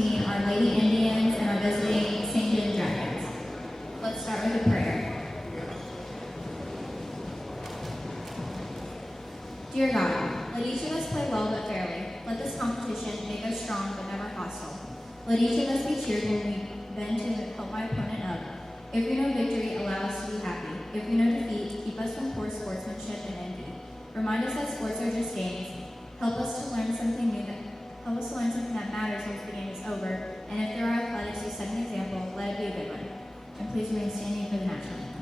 between our Lady Indians and our visiting St. John Dragons. Let's start with a prayer. Dear God, let each of us play well but fairly. Let this competition make us strong but never hostile. Let each of us be cheered when we bend to help my opponent up. If we know victory, allow us to be happy. If we know defeat, keep us from poor sportsmanship and envy. Remind us that sports are just games. Help us to learn something that matters once the game is over. And if there are athletics who set an example, let it be a good one. And please remain standing for the national anthem.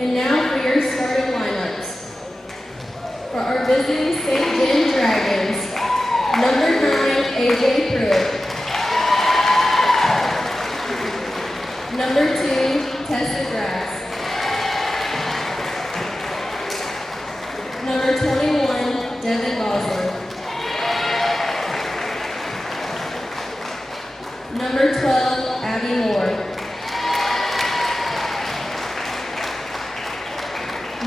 And now for your starting lineups. For our visiting St. John Dragons, number 9, AJ Pruitt. Number 2, Tessa Grass. Number 21, Devin Bosler. Number 12, Abby Moore.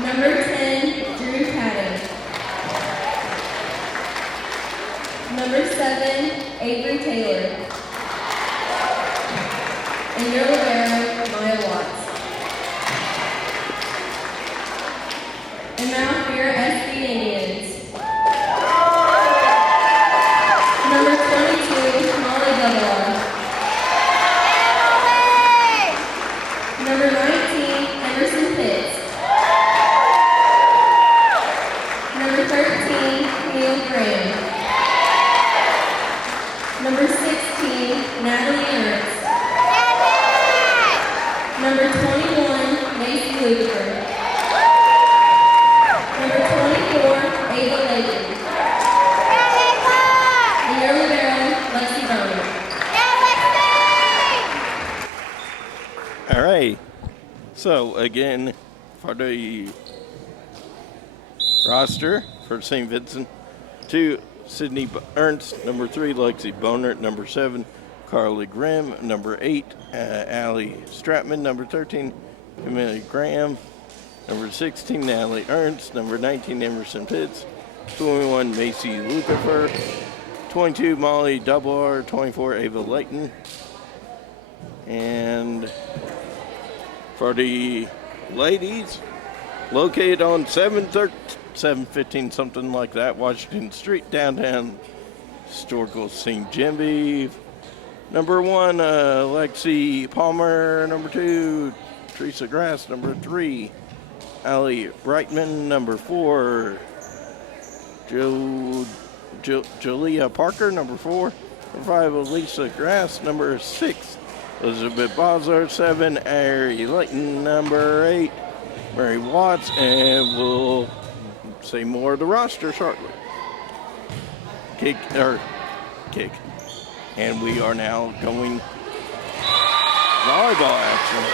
Number 10, Drew Padden. Number 7, Avery Taylor. And your libero, Maya Watts. And now for your SB Indians. Number 22, Molly Dovelar. Number 19, Emerson Pitts. Number 13, Neil Graham. Number 16, Natalie Ernst. Number 21, Macy Lucifer. Number 24, Ava Layton. And your libero, Lexi Bowman. All right. So again, for the roster for St. Vincent, 2, Sydney Ernst, number 3, Lexi Boner, number 7, Carly Grimm, number 8, Allie Stratman, number 13, Camille Graham, number 16, Natalie Ernst, number 19, Emerson Pitts, 21, Macy Lucifer, 22, Molly Doubler, 24, Ava Layton, and for the ladies, located on 715, something like that, Washington Street, downtown historical St. Genevieve. Number 1, Lexi Palmer. Number 2, Teresa Grass. Number 3, Allie Brightman. Number 4, Julia Parker. Number 4. Number 5, Elisa Grass. Number 6, Elizabeth Bosler. 7, Ari Layton. Number 8, Mary Watts. And we'll say more of the roster shortly. Kick. And we are now going volleyball action.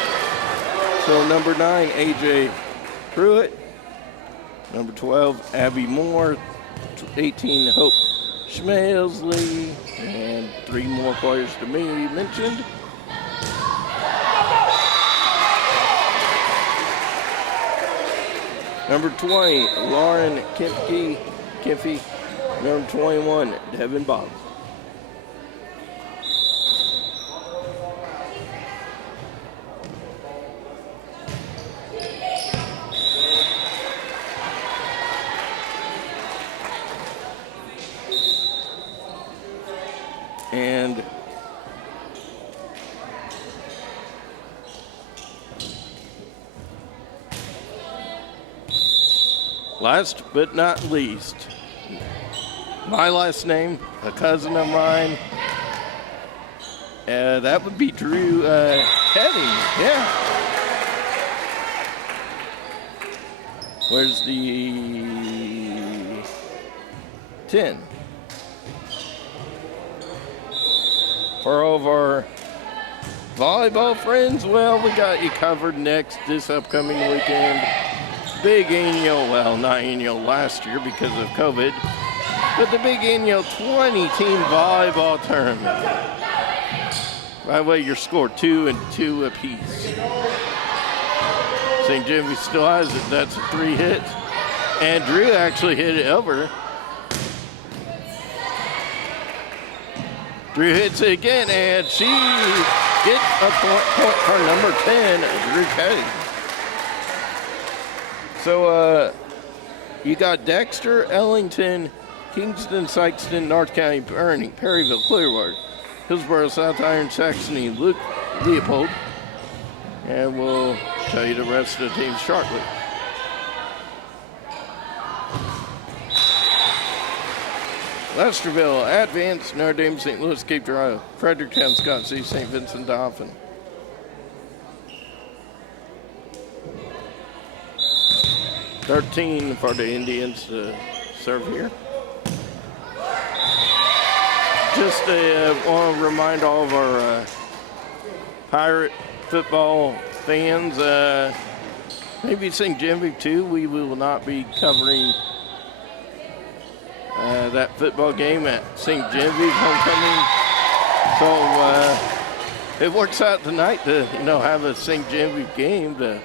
So number 9, AJ Pruitt. Number 12, Abby Moore. 18, Hope Schmelsley. And 3 more players to be mentioned. Number 20, Lauren Kiffey. Number 21, Devin Boggs. And last but not least, my last name, a cousin of mine, that would be Drew Heading, yeah. Where's the 10? For all of our volleyball friends, well, we got you covered this upcoming weekend. Big annual, well, not annual last year because of COVID, but the big annual 20-team volleyball tournament. By the way, your score 2 and 2 apiece. St. Genevieve still has it. That's a 3 hit. And Drew actually hit it over. Drew hits it again, and she gets a point for number 10, Drew Cuddy. So you got Dexter, Ellington, Kingston, Sykeston, North County, Perryville, Clearwater, Hillsborough, South Iron, Saxony, Leopold. And we'll tell you the rest of the teams shortly. Lesterville, Advance, Notre Dame, St. Louis, Cape Girardeau, Fredericktown, Scott C., St. Vincent, Dauphin. $13 for the Indians to serve here. Just want to remind all of our Pirate football fans, maybe St. Genevieve too, we will not be covering that football game at St. Genevieve homecoming. So it works out tonight to have a St. Genevieve game to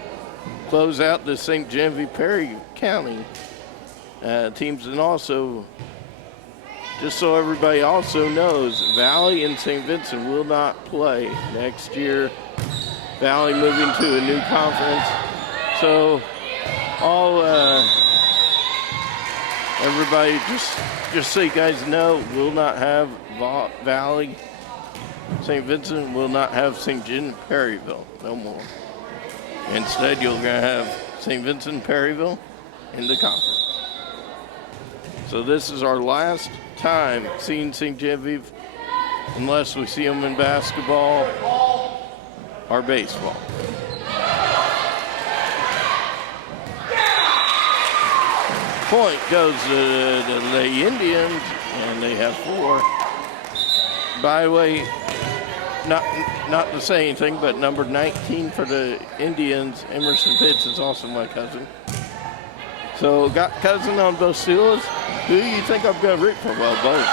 close out the St. Genevieve Perry County teams. And also, just so everybody also knows, Valley and St. Vincent will not play next year. Valley moving to a new conference. So all everybody, just so you guys know, will not have Valley. St. Vincent will not have St. John Perryville, no more. Instead, you're going to have St. Vincent Perryville in the conference. So this is our last time seeing St. Genevieve, unless we see them in basketball or baseball. Point goes to the Indians, and they have 4. By the way, not to say anything, but number 19 for the Indians, Emerson Pitts, is also my cousin. So got cousin on both Steelers. Who do you think I'm going to root for? Well, both.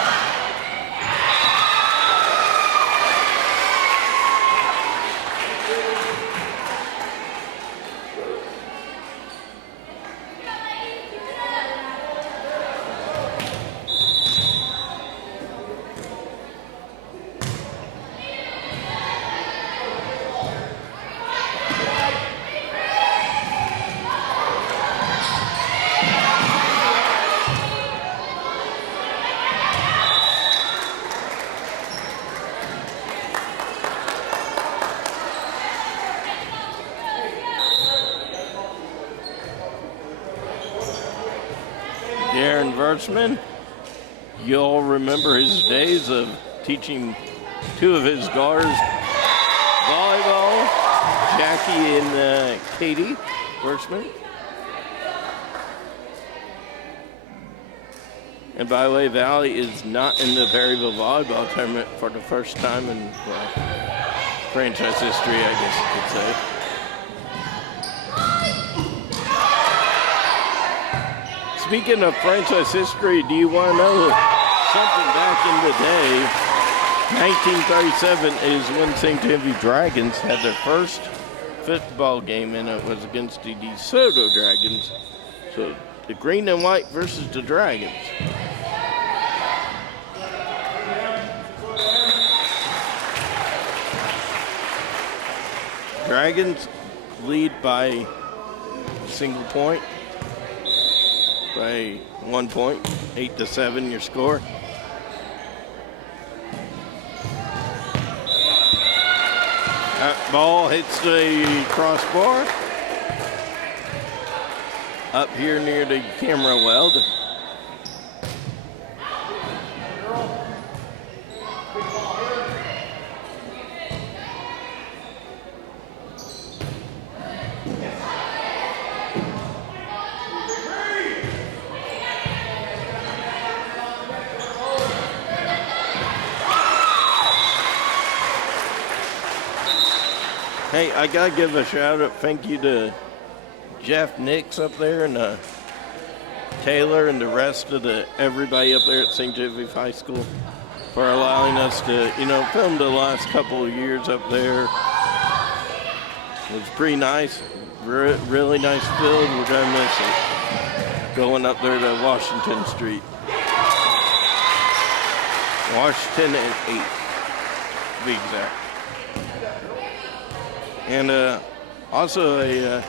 You'll remember his days of teaching 2 of his daughters volleyball, Jackie and Katie Versman. And by the way, Valley is not in the Perryville volleyball tournament for the first time in franchise history, I guess you could say. Speaking of franchise history, do you want to know something back in the day? 1937 is when St. Genevieve Dragons had their first football game, and it was against the DeSoto Dragons. So the green and white versus the Dragons. Dragons lead by a single point, by 1 point, 8-7 your score. That ball hits the crossbar. Up here near the camera weld. Hey, I gotta give a shout out, thank you to Jeff Nix up there and Taylor and the rest of everybody up there at St. Genevieve High School for allowing us to, film the last couple of years up there. It was pretty nice, really nice field. We're gonna miss it. Going up there to Washington Street. Washington and 8th, to be exact. And also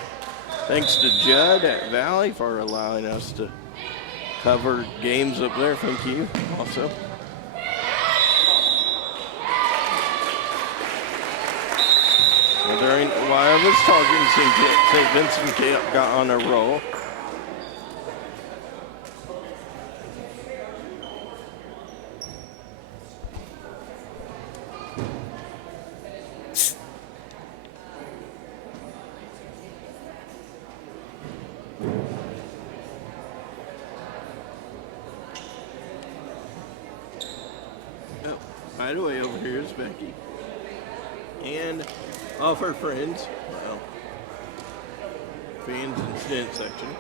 thanks to Judd at Valley for allowing us to cover games up there. Thank you also. While I was talking, St. Vincent got on a roll. By the way, over here is Becky. And all of her friends, well, fans in the student section.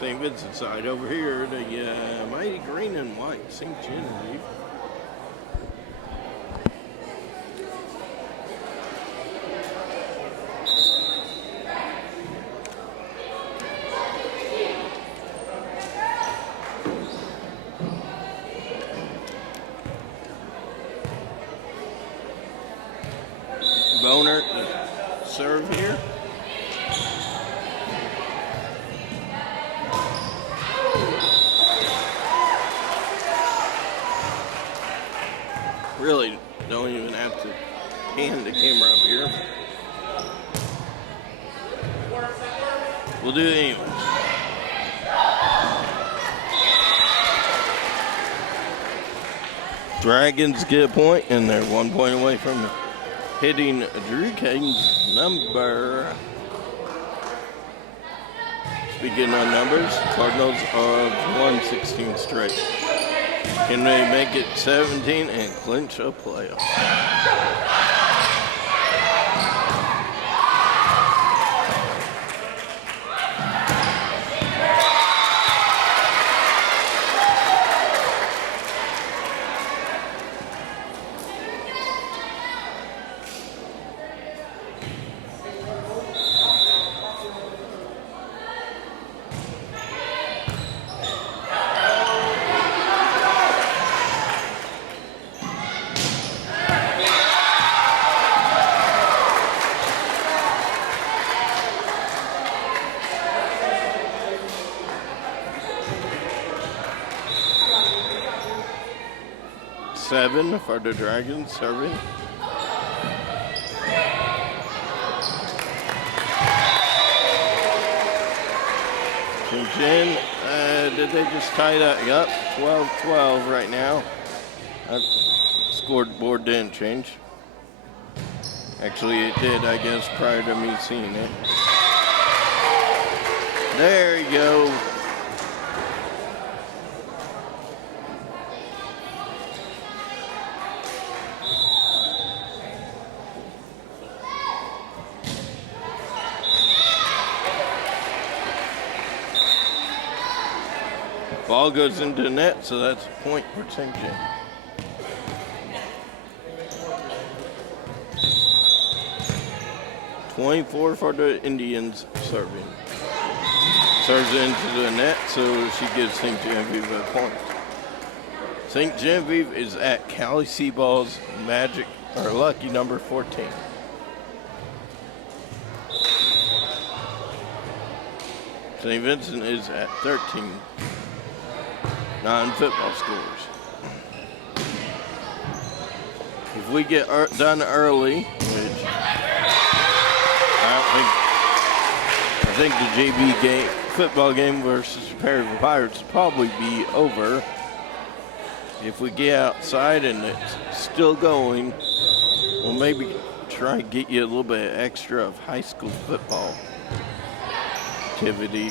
St. Vincent side. Over here, the mighty green and white, St. Genevieve. Boner to serve here. Really don't even have to pan the camera up here. We'll do it anyways. Dragons get a point, and they're 1 point away from hitting Drew Caden's number. Speaking of numbers, Cardinals are 116 straight. Can they make it 17 and clinch a playoff? Seven for the Dragons serving. Jen, did they just tie that? Yup, 12-12 right now. Scoreboard didn't change. Actually, it did, I guess, prior to me seeing it. There you go. Ball goes into the net, so that's a point for St. John. .24 for the Indians serving. Serves it into the net, so she gives St. Genevieve a point. St. Genevieve is at Callie Seaball's magic or lucky number 14. St. Vincent is at 13 non-football scores. If we get done early, which I think the JV game, football game versus Perryville Pirates will probably be over. If we get outside and it's still going, we'll maybe try and get you a little bit extra of high school football activity.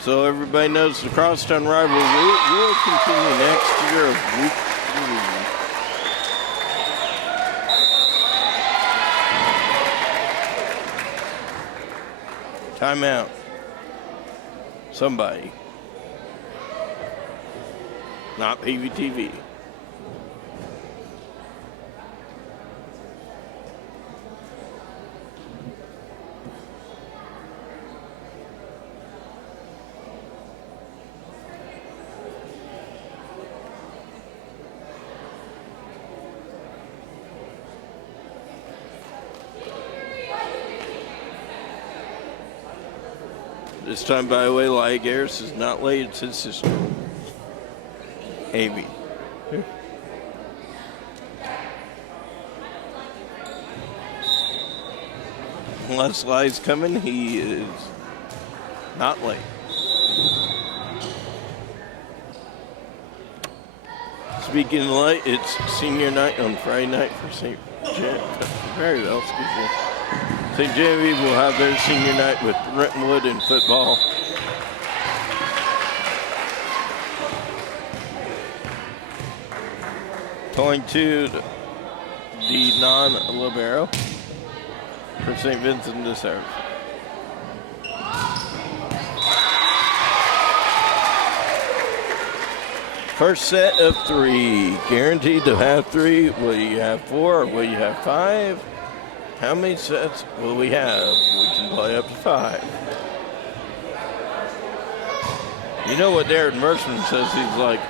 So everybody knows the Crosstown rivalry will continue next year of week 3. Timeout. Somebody. Not PVTV. This time, by the way, Laia Garris is not late. It's his sister, Amy. Unless Laia's coming, he is not late. Speaking of late, it's senior night on Friday night for Perryville, excuse me. St. Genevieve will have their senior night with Rentonwood in football. Going to the non-libero for St. Vincent to serve. First set of 3, guaranteed to have 3. Will you have 4 or will you have 5? How many sets will we have? We can play up to 5. You know what Darren Mershman says? He's like,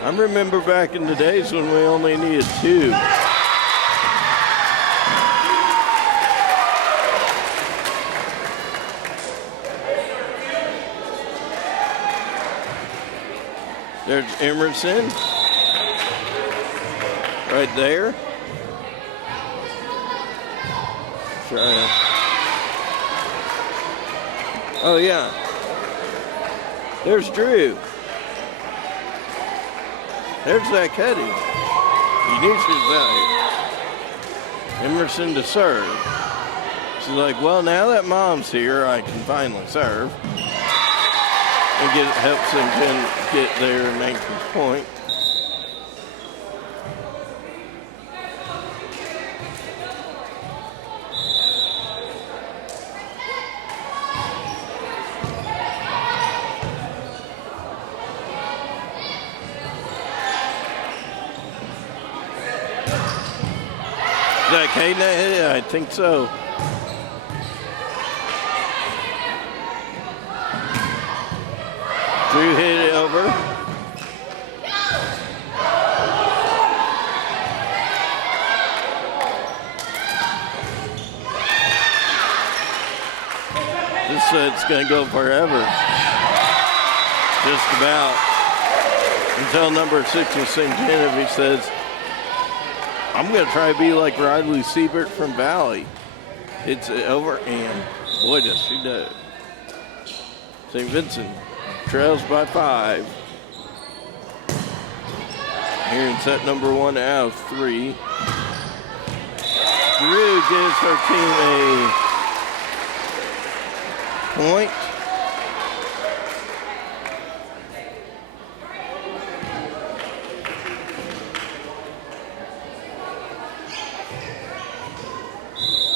I remember back in the days when we only needed 2. There's Emerson. Right there. Oh, yeah. There's Drew. There's that Cuddy. He knew she was out here. Emerson to serve. She's like, well, now that Mom's here, I can finally serve. And helps them get their 19th point. Is that Caden that hit it? I think so. Drew hit it over. This set's going to go forever. Just about. Until number 6 of St. Genevieve says, I'm going to try to be like Riley Siebert from Valley. It's over, and boy, does she do it. St. Vincent trails by 5. Here in set number 1 out of 3. Drew gives her team a point.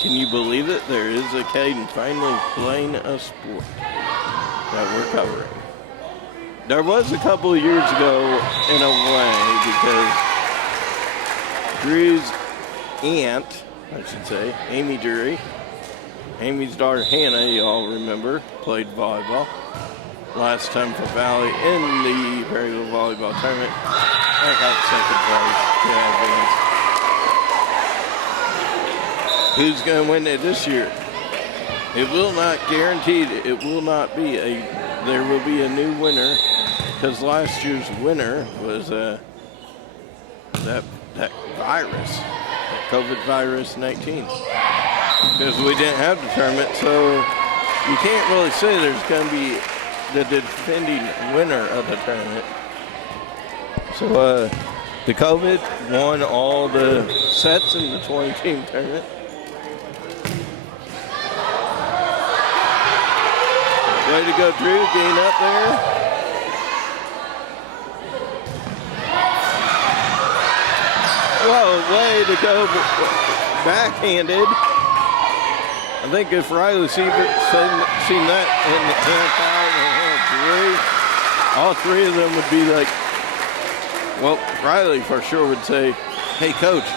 Can you believe it? There is a Caden finally playing a sport that we're covering. There was a couple of years ago in a way because Drew's aunt, I should say, Amy Drury, Amy's daughter Hannah, you all remember, played volleyball last time for Valley in the Perryville Volleyball Tournament. I got second place. Yeah, who's going to win it this year? It will not guaranteed. It will not be there will be a new winner, because last year's winner was that virus, that COVID virus 19. Because we didn't have the tournament, so you can't really say there's going to be the defending winner of the tournament. So the COVID won all the sets in the 20-team tournament. Way to go, Drew, getting up there. Whoa, way to go, backhanded. I think if Riley Siebert seen that in the Drew, all three of them would be like, well, Riley for sure would say, hey, coach,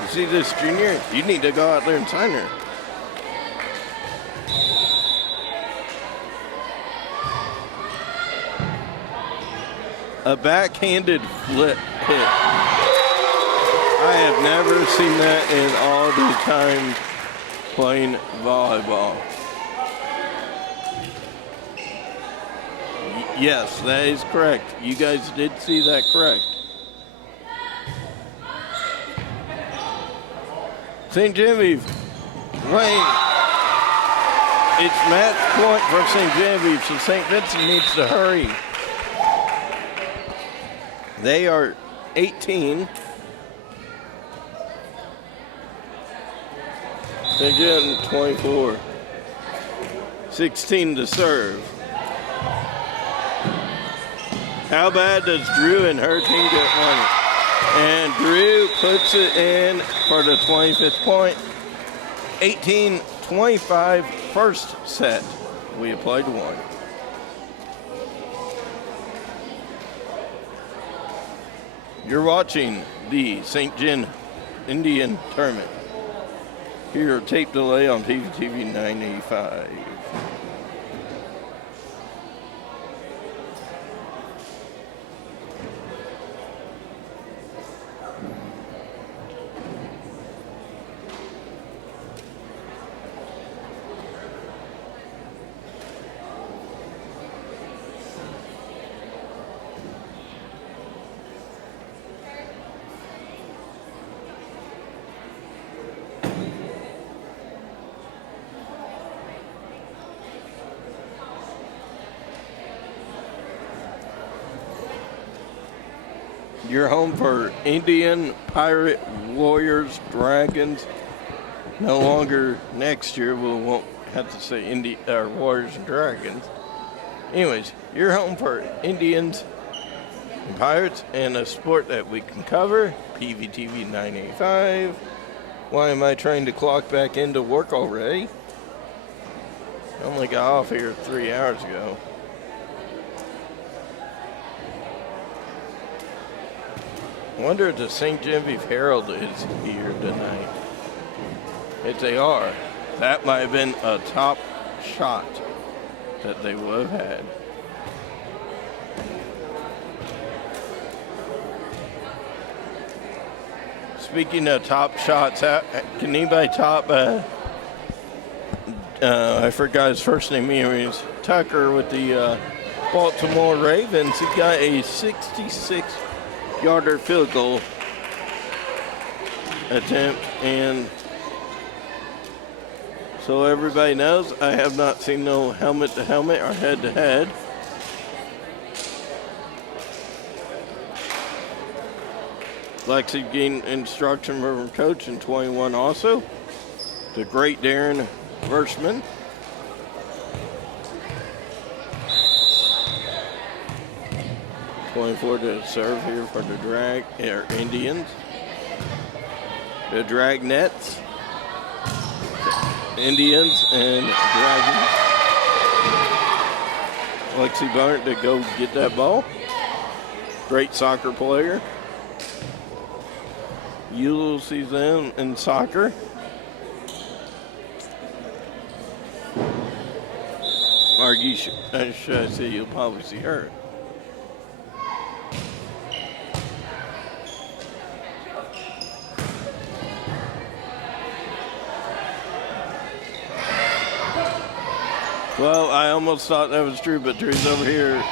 you see this junior? You need to go out there and sign her. A backhanded flip hit. I have never seen that in all the time playing volleyball. Yes, that is correct. You guys did see that correct. St. Genevieve, Wayne. It's match point for St. Genevieve, so St. Vincent needs to hurry. They are 18. St. Genevieve 24. 16 to serve. How bad does Drew and her team get one? And Drew puts it in for the 25th point. 18-25 first set. We have played one. You're watching the St. Gen Indian Tournament. Here, tape delay on PVTV 985. You're home for Indian, Pirate, Warriors, Dragons. No longer next year. We won't have to say Warriors and Dragons. Anyways, you're home for Indians and Pirates and a sport that we can cover. PVTV 985. Why am I trying to clock back into work already? I only got off here 3 hours ago. I wonder if the St. Genevieve Herald is here tonight. If they are, that might have been a top shot that they would have had. Speaking of top shots, can anybody top, I forgot his first name, anyways, Tucker with the Baltimore Ravens. He got a 66-yarder field goal attempt, and so everybody knows I have not seen no helmet to helmet or head to head. Lexi gained instruction from coach in 21 also. The great Darren Versman. .24 to serve here for the Indians. The Dragnets, Indians, and Dragons. Lexi Barnett to go get that ball. Great soccer player. Ulysses them in soccer. or should I say you'll probably see her. Well, I almost thought that was true, but Drew's over here.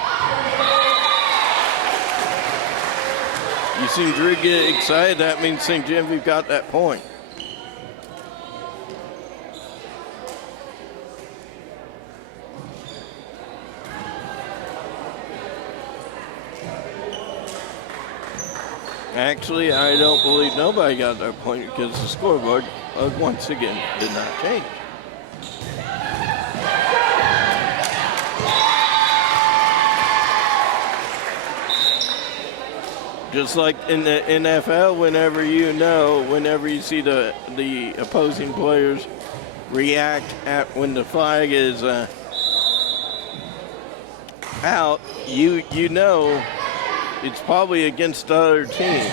You seen Drew get excited, that means St. Genevieve got that point. Actually, I don't believe nobody got that point because the scoreboard, once again, did not change. Just like in the NFL, whenever you see the opposing players react when the flag is out, you know it's probably against the other team.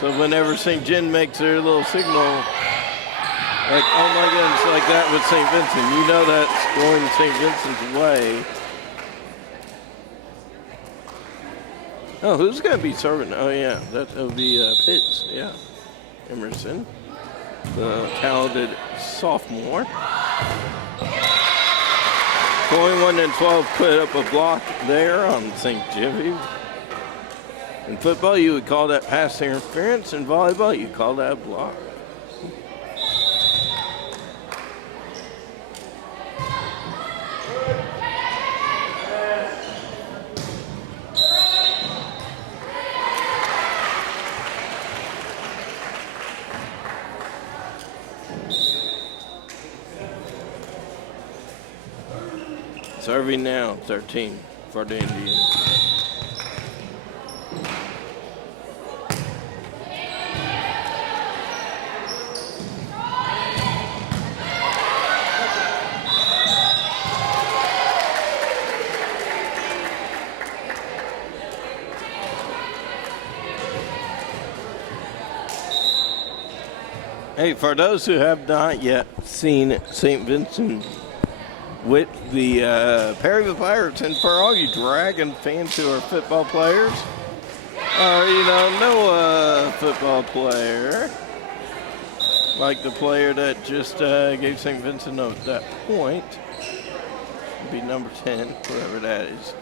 So whenever St. Gen makes their little signal, like, oh my goodness, like that with St. Vincent, you know that's going St. Vincent's way. Oh, who's going to be serving? Oh, yeah, that'll be Pitts, yeah. Emerson, the talented sophomore. Going 1-12, put up a block there on St. Genevieve. In football, you would call that pass interference. In volleyball, you call that a block. Serving now, 13 for the Indians. Hey, for those who have not yet seen St. Vincent with the Perryville Pirates, and for all you Dragon fans who are football players, or know a football player, like the player that just gave St. Vincent that point, would be number 10, whoever that is.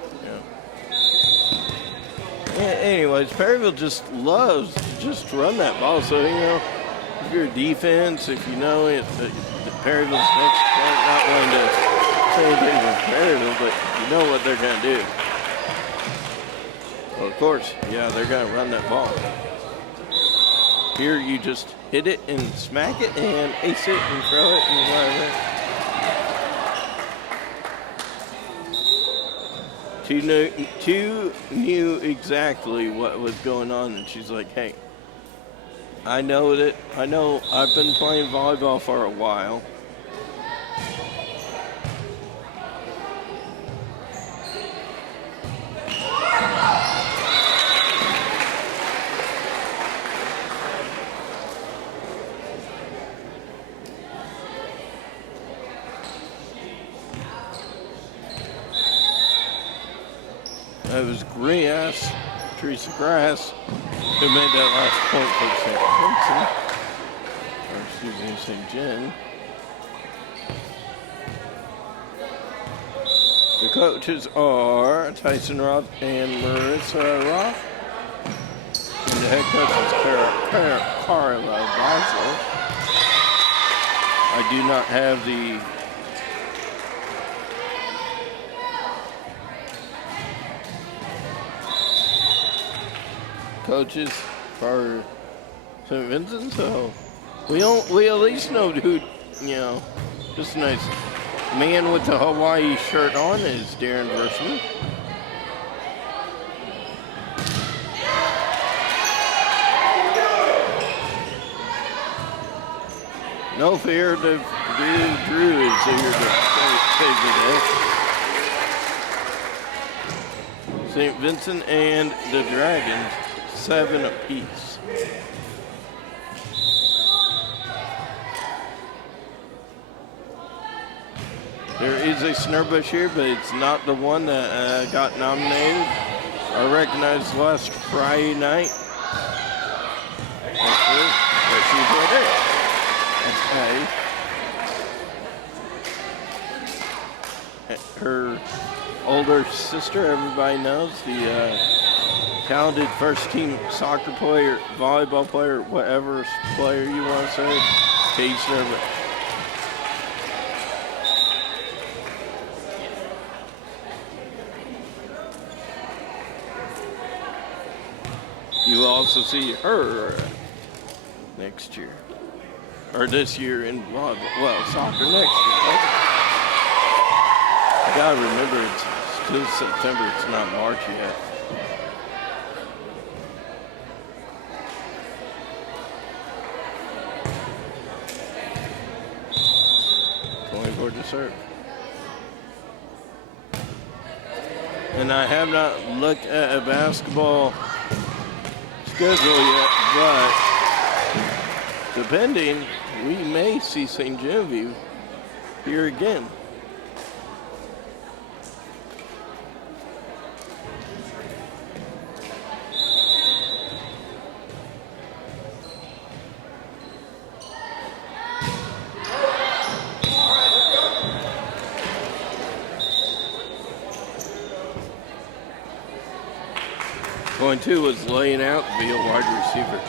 Anyways, Perryville just loves to just run that ball, so if you're a defense, if you know it, Perryville's next point, not willing to say anything with Perryville, but you know what they're going to do. Well, of course, yeah, they're going to run that ball. Here you just hit it and smack it and ace it and throw it and whatever. Two knew exactly what was going on, and she's like, hey, I know I've been playing volleyball for a while. That was Teresa Grass, who made that last point for St. Vincent, or St. Gen. The coaches are Tyson Roth and Marissa Roth. And the head coach is Carla Basel. I do not have the coaches for St. Vincent, so we at least know who, just a nice man with the Hawaii shirt on is Darren Versman. No fear, Drew is here to save the day. St. Vincent and the Dragons, 7 apiece. There is is a Snurbush here, but it's not the one that got nominated or recognized last Friday night. That's good. But she's right there. That's Patty. Her older sister, everybody knows, the talented first team soccer player, volleyball player, whatever player you want to say, Paige Snurbush. You will also see her next year, or this year in volleyball. Well, soccer next year. I gotta remember it's still September. It's not March yet. Going for the serve. And I have not looked at a basketball schedule yet, but depending, we may see St. Genevieve here again. Going two was laying out to be a wide receiver.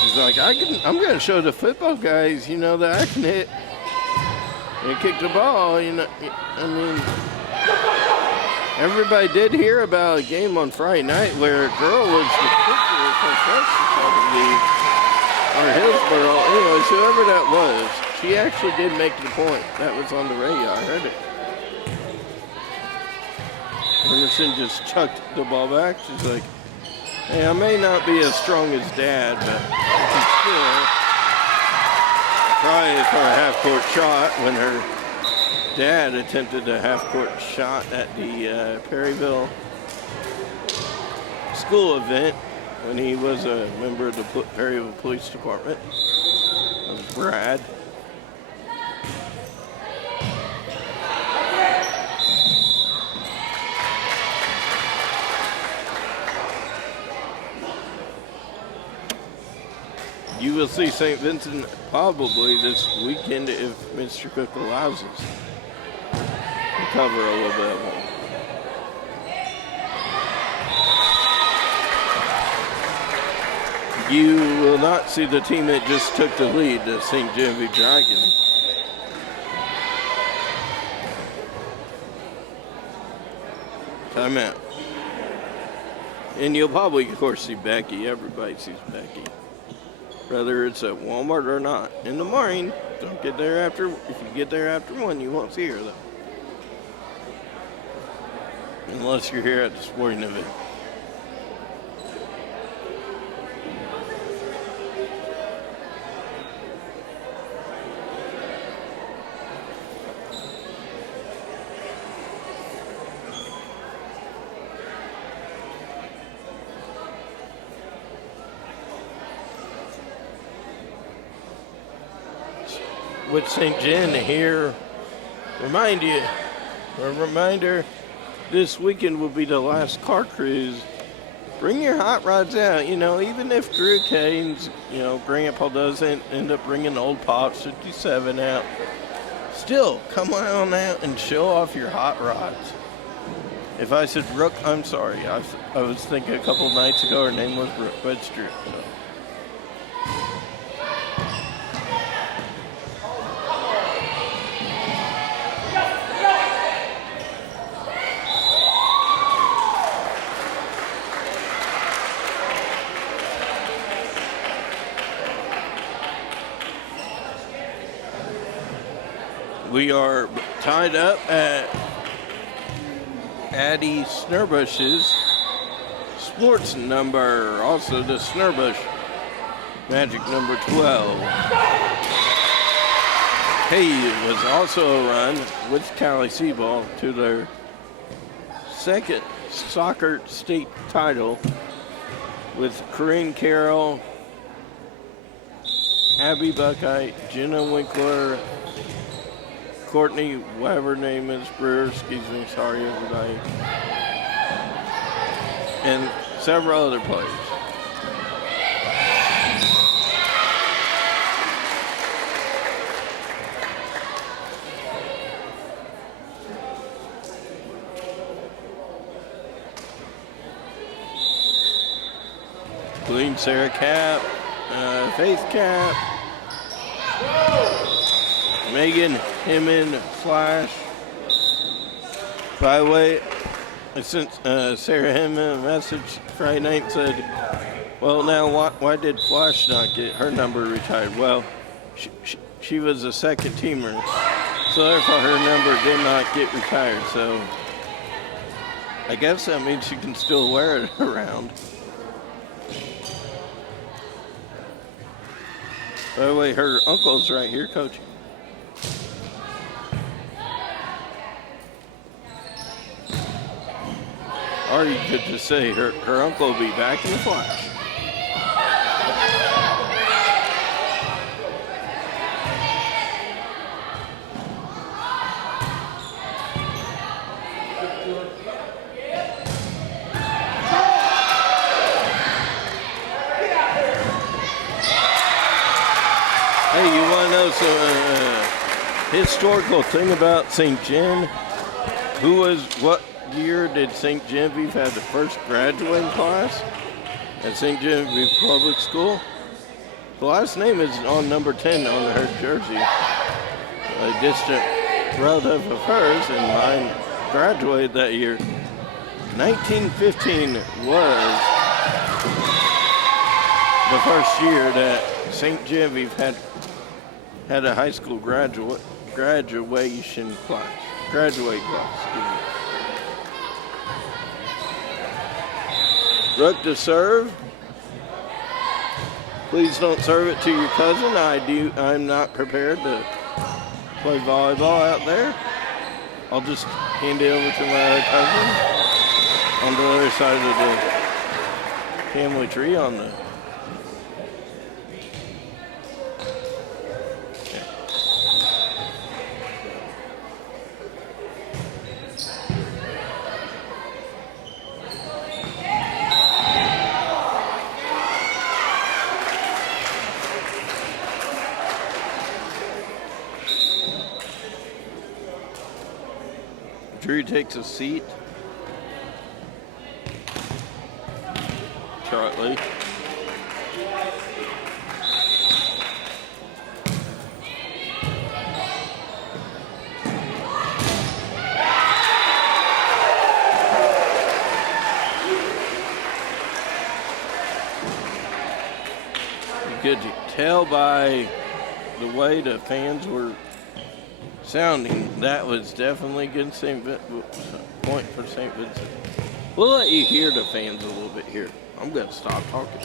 She's like, I'm going to show the football guys, you know, that I can hit and kick the ball. You know, I mean, everybody did hear about a game on Friday night where a girl was the pitcher for or Hillsborough. Anyways, whoever that was, she actually did make the point. That was on the radio. I heard it. Emerson just chucked the ball back. She's like, hey, I may not be as strong as Dad, but I can still try for a half-court shot when her dad attempted a half-court shot at the Perryville school event when he was a member of the Perryville Police Department. That was Brad. You will see St. Vincent probably this weekend if Mr. Cook allows us to cover a little bit more. You will not see the team that just took the lead, the St. Genevieve Dragons. Timeout. And you'll probably, of course, see Becky. Everybody sees Becky, whether it's at Walmart or not. In the morning, don't get there after. If you get there after 1, you won't see her though, unless you're here at the sporting event. With St. Jen here, reminder, this weekend will be the last car cruise. Bring your hot rods out, you know, even if Drew Canes, you know, Grandpa doesn't end up bringing old Pops 57 out. Still, come on out and show off your hot rods. If I said Brooke, I'm sorry. I was thinking a couple nights ago her name was Brooke Webster. So. We are tied up at Addie Snurbush's sports number, also the Snurbush Magic number 12. Hay was also a run with Cali Seaball to their second soccer state title with Corinne Carroll, Abby Buckeye, Jenna Winkler, Courtney, whatever name is, Brewer, excuse me, sorry everybody, and several other players. Including Sarah Cap, Faith Cap, Megan Himmin Flash. By the way, I sent Sarah Himmin a message Friday night and said, well, now why did Flash not get her number retired? Well, she was a second teamer, so therefore her number did not get retired. So I guess that means she can still wear it around. By the way, her uncle's right here coaching. Or you could just say her uncle will be back in the Flash. Hey, you want to know some historical thing about St. Gen? What year did St. Genevieve have the first graduating class at St. Genevieve Public School? The last name is on number 10 on her jersey. A distant relative of hers and mine graduated that year. 1915 was the first year that St. Genevieve had a high school graduation class. Graduate class, excuse me. Ruck to serve. Please don't serve it to your cousin. I'm not prepared to play volleyball out there. I'll just hand it over to my other cousin on the other side of the family tree on the. Drew takes a seat. Shortly. You could tell by the way the fans were sounding, that was definitely good point for St. Vincent. We'll let you hear the fans a little bit here. I'm going to stop talking.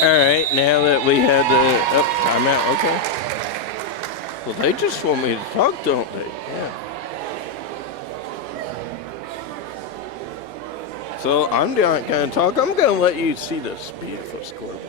All right, now that we had the timeout, okay. Well, they just want me to talk, don't they? Yeah. So I'm not going to talk. I'm going to let you see this beautiful scoreboard.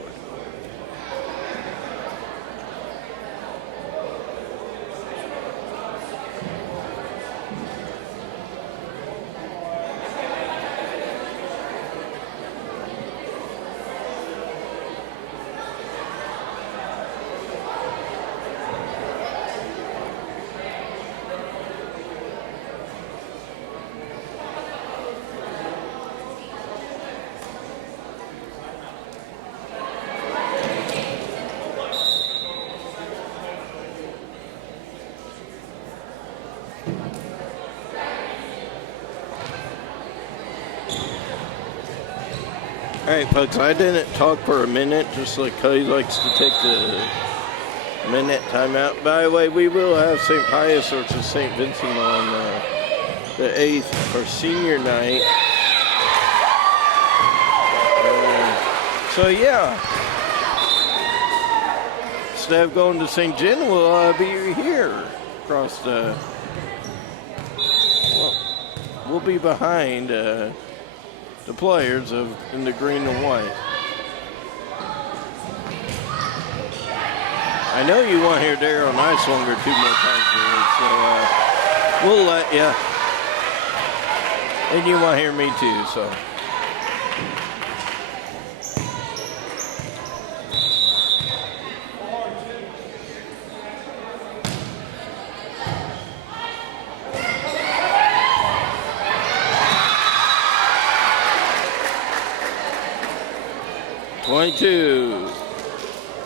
All right, folks, I didn't talk for a minute, just like Cody likes to take the minute timeout. By the way, we will have St. Pius versus St. Vincent on the 8th for senior night. So, yeah. Instead of going to St. John, we'll be here across the... Well, we'll be behind... the players in the green and white. I know you want to hear Daryl Niswonger 2 more times a week, so we'll let you. And you want to hear me too, so.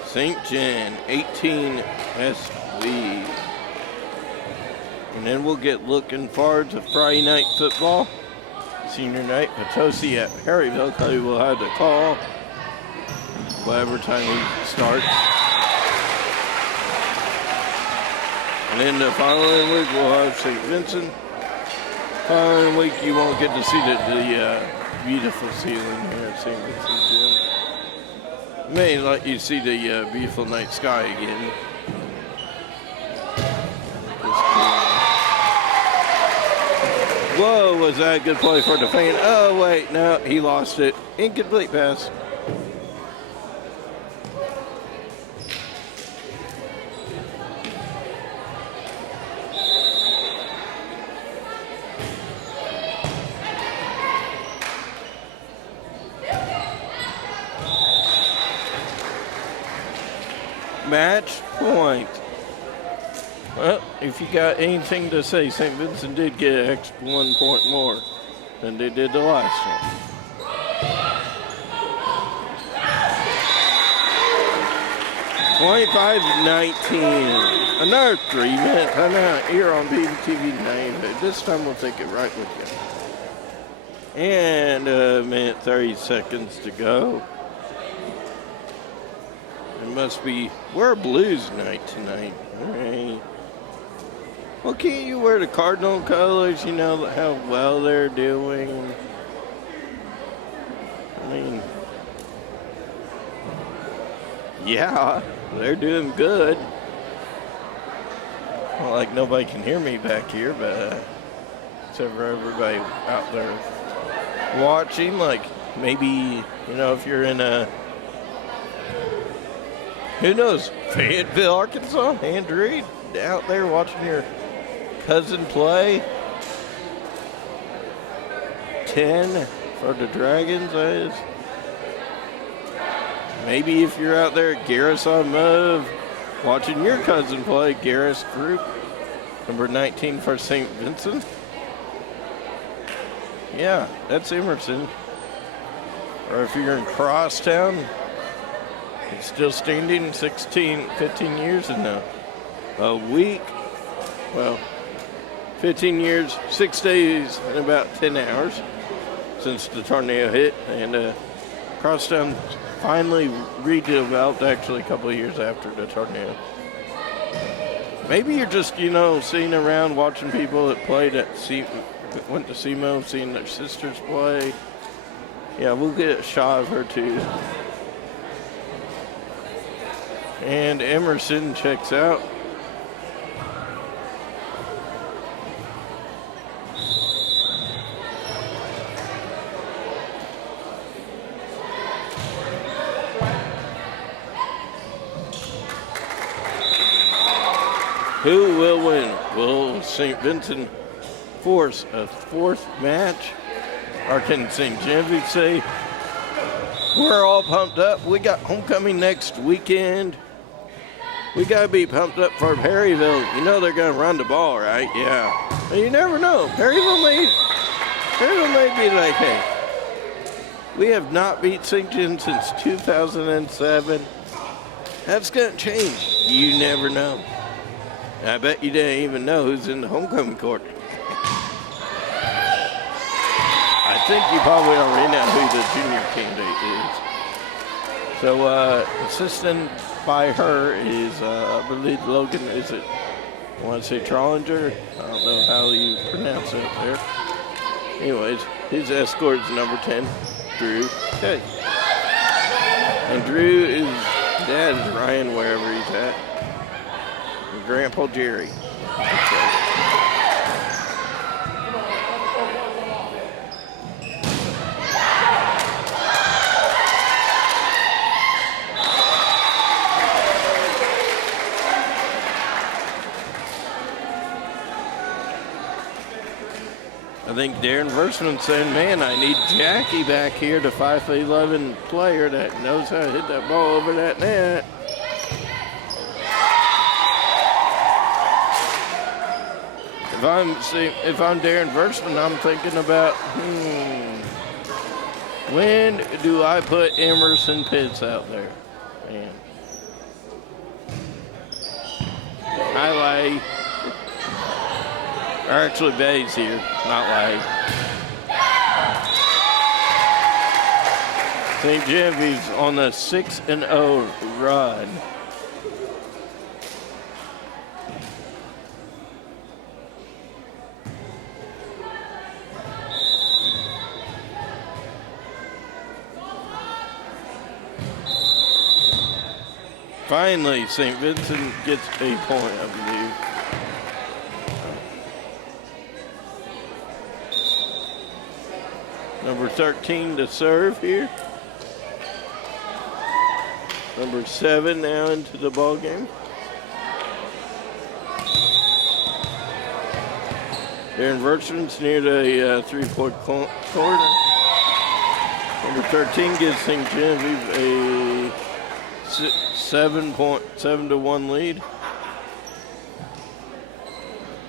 St. John, 18 SV. And then we'll get looking forward to Friday night football. Senior night, Potosi at Perryville. Cody will have the call whatever time he starts. And then the following week we'll have St. Vincent. Following week you won't get to see the beautiful ceiling here at St. Vincent Gym. May let you see the beautiful night sky again. Whoa, was that a good play for the fan? Oh, wait, no, he lost it. Incomplete pass. Match point. Well, if you got anything to say, St. Vincent did get an extra 1 point more than they did the last one. (25-19). Another 3-minute timeout here on BBTV 9. This time we'll take it right with you. And a minute 30 seconds to go. It must be, we're Blues night tonight. All right. Well, can't you wear the Cardinal colors? You know how well they're doing. I mean, yeah, they're doing good. Well, like nobody can hear me back here, but except for everybody out there watching. Like maybe, you know, if you're in a, who knows, Fayetteville, Arkansas, Andrew, out there watching your cousin play. 10 for the Dragons, that is. Maybe if you're out there at Garris on Move, watching your cousin play, Garris Group, number 19 for St. Vincent. Yeah, that's Emerson. Or if you're in Crosstown, it's still standing 15 years ago. A week, well, 15 years, 6 days, and about 10 hours since the tornado hit. And Crosstown finally redeveloped actually a couple of years after the tornado. Maybe you're just, you know, sitting around watching people that played at went to SEMO, seeing their sisters play. Yeah, we'll get a shot of her too. And Emerson checks out. Who will win? Will St. Vincent force a fourth match? Or can St. Genevieve say, we're all pumped up. We got homecoming next weekend. We got to be pumped up for Perryville. You know they're going to run the ball, right? Yeah. But you never know. Perryville may be like, hey, we have not beat St. John since 2007. That's going to change. You never know. I bet you didn't even know who's in the homecoming court. I think you probably already know who the junior candidate is. So, assistant by her is, I believe, Logan, is it, I want to say Trollinger? I don't know how you pronounce it there. Anyways, his escort is number 10, Drew. Okay. And Drew is, dad is Ryan wherever he's at. And Grandpa Jerry. Okay. I think Darren Versman saying, man, I need Jackie back here, the 5'11" player that knows how to hit that ball over that net. If I'm Darren Versman, I'm thinking about, when do I put Emerson Pitts out there? Man. I or actually Bay's here, not Lay. St. Genevieve's on a 6-0 run. Finally, St. Vincent gets a point, I believe. Number 13 to serve here. Number 7 now into the ball game. Darren Versman's near the three-point corner. Number 13 gives St. Genevieve a 7-1 lead.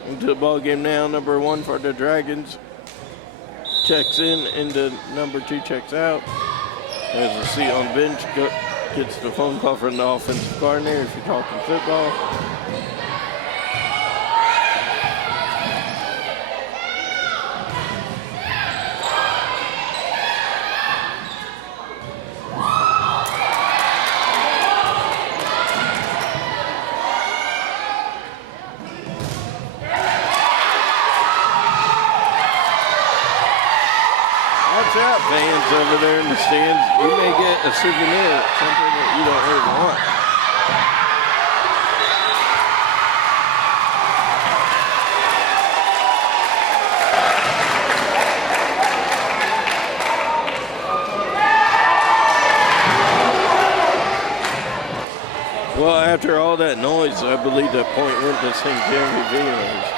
Into the ball game now, number 1 for the Dragons. Checks in, into number 2 checks out. There's a seat on bench, gets the phone call from the offensive coordinator if you're talking football. Fans over there in the stands, you may get a souvenir, something that you don't really want. Well, after all that noise, I believe that point went to St. Genevieve.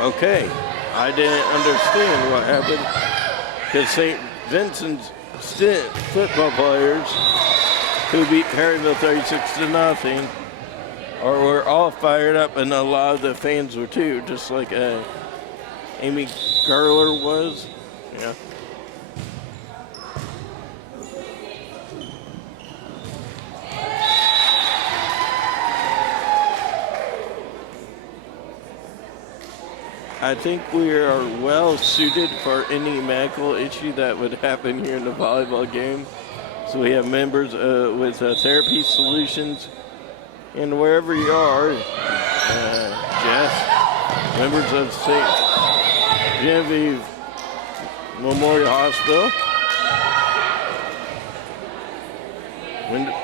Okay, I didn't understand what happened because St. Vincent's football players who beat Perryville 36-0 were all fired up, and a lot of the fans were too, just like Amy Gerler was. Yeah. I think we are well suited for any medical issue that would happen here in the volleyball game. So we have members with therapy solutions, and wherever you are, Jess, members of St. Genevieve Memorial Hospital.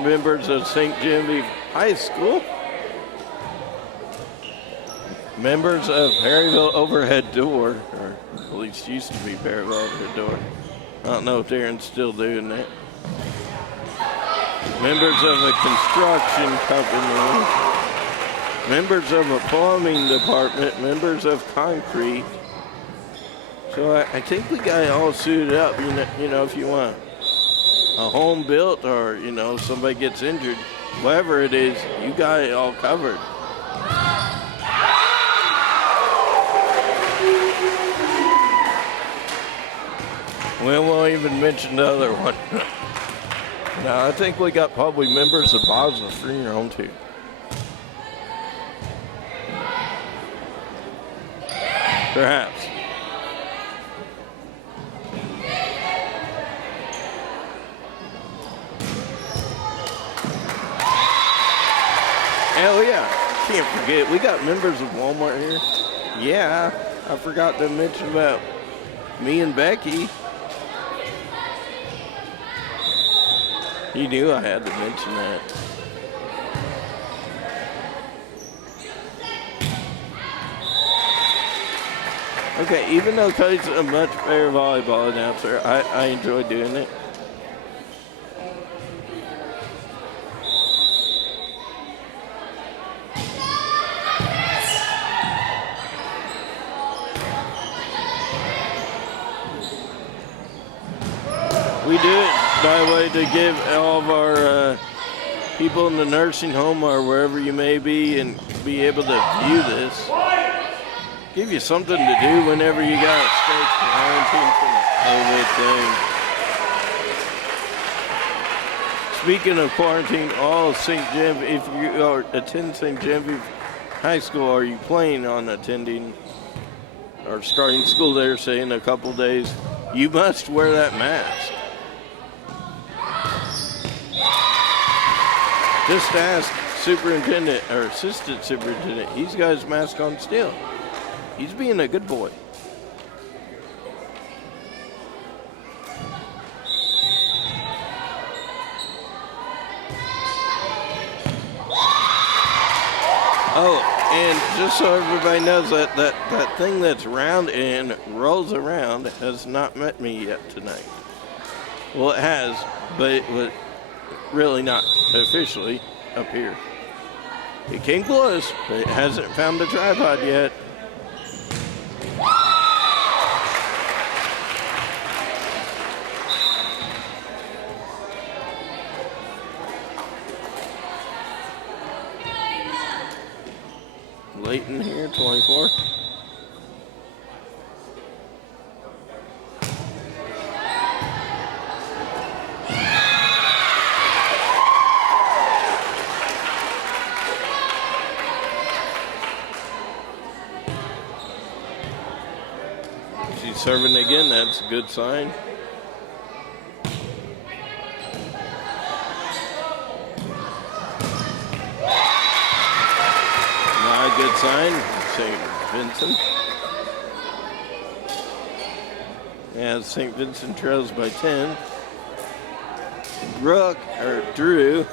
Members of St. Genevieve High School. Members of Perryville Overhead Door, or at least used to be Perryville Overhead Door. I don't know if Darren's still doing that. Members of a construction company. Members of a plumbing department. Members of concrete. So I think we got it all suited up. You know, if you want a home built or, you know, somebody gets injured, whatever it is, you got it all covered. We won't even mention the other one. No, I think we got probably members of Boswell Free on too. Perhaps. Hell yeah. Can't forget, we got members of Walmart here. Yeah, I forgot to mention about me and Becky. You knew I had to mention that. Okay, even though Cody's a much better volleyball announcer, I enjoy doing it. We do it, by the way, to give all of our people in the nursing home or wherever you may be and be able to view this. Give you something to do whenever you got to stay quarantined from the COVID thing. Speaking of quarantine, all St. Genevieve, if you are attend St. Genevieve High School, are you planning on attending or starting school there, say in a couple days, you must wear that mask. Just ask superintendent or assistant superintendent. He's got his mask on still. He's being a good boy. Oh, and just so everybody knows that thing that's round and rolls around has not met me yet tonight. Well, it has, but it was really not officially up here. It came close, but it hasn't found a tripod yet. Leighton here, 24. She's serving again, that's a good sign. Good sign, St. Vincent. Yeah, St. Vincent trails by 10. Drew,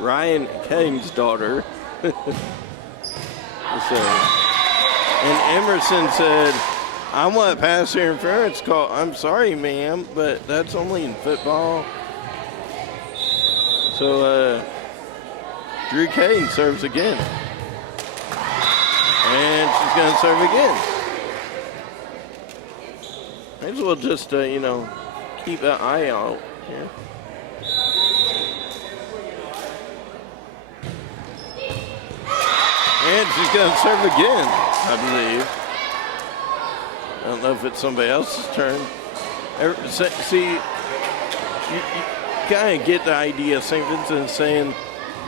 Ryan Kane's daughter. And Emerson said, I want a pass interference call. I'm sorry, ma'am, but that's only in football. So, Drew Kane serves again. And she's going to serve again. May as well just, keep an eye out here. And she's going to serve again, I believe. I don't know if it's somebody else's turn. See, you kind of get the idea. St. Vincent saying,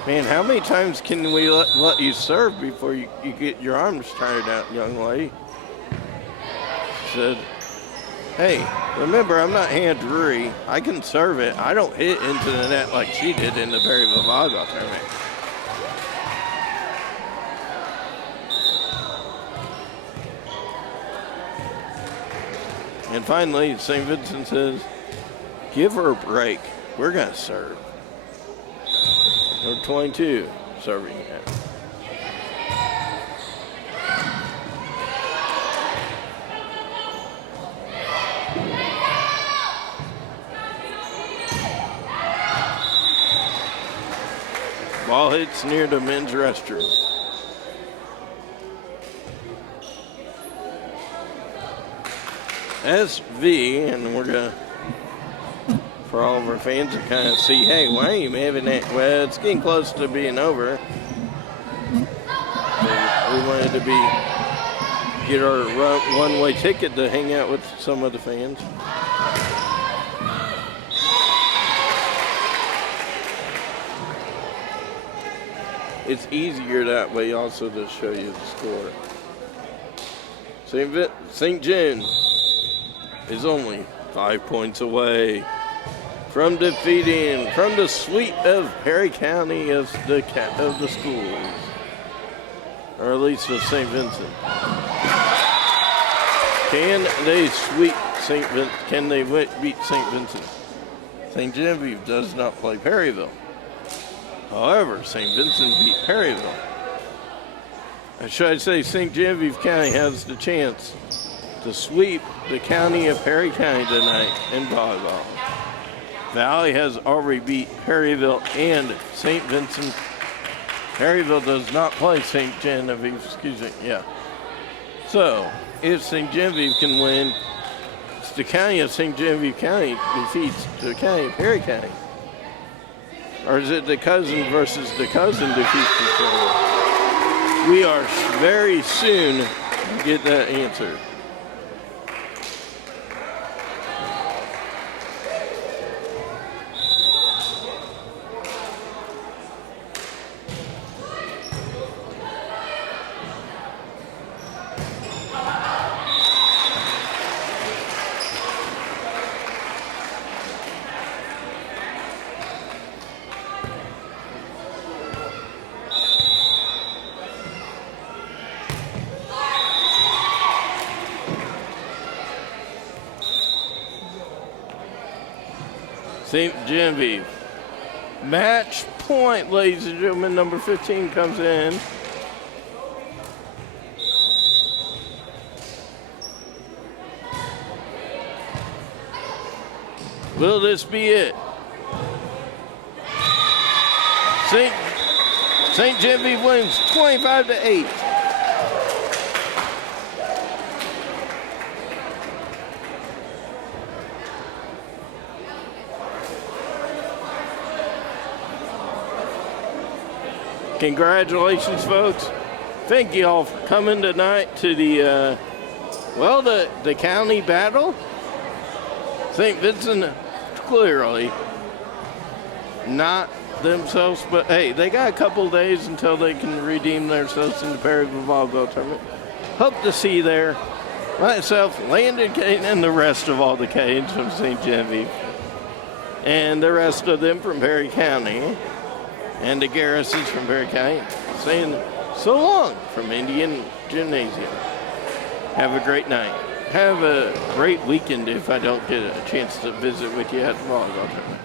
man, how many times can we let you serve before you get your arms tired out, young lady? She said, hey, remember, I'm not Hannah Drury. I can serve it. I don't hit into the net like she did in the Perryville volleyball tournament. And finally, St. Vincent says, give her a break. We're going to serve. Number 22 serving it. Ball hits near the men's restroom. SV, and we're going to, for all of our fans to kind of see, hey, why ain't you having that? Well, it's getting close to being over. We wanted to get our one-way ticket to hang out with some of the fans. It's easier that way also to show you the score. St. John is only 5 points away from defeating, from the sweep of Perry County of the schools, or at least of St. Vincent. Can they sweep St. Vincent? Can they beat St. Vincent? St. Genevieve does not play Perryville. However, St. Vincent beat Perryville. Or should I say St. Genevieve County has the chance to sweep the county of Perry County tonight in volleyball. Valley has already beat Perryville and St. Vincent. Perryville does not play St. Genevieve, So, if St. Genevieve can win, it's the county of St. Genevieve County defeats the county of Perry County. Or is it the cousin versus the cousin defeats each other? We are very soon to get that answer. St. Genevieve. Match point, ladies and gentlemen. Number 15 comes in. Will this be it? St. Genevieve wins 25-8. Congratulations, folks. Thank you all for coming tonight to the county battle. St. Vincent clearly not themselves, but hey, they got a couple days until they can redeem themselves in the Perryville Volleyball Tournament. Hope to see you there. Myself, Landon Kane, and the rest of all the Canes from St. Genevieve, and the rest of them from Perry County, and the Garrisons from Perry County, saying so long from Indian Gymnasium. Have a great night. Have a great weekend if I don't get a chance to visit with you at the volleyball tournament.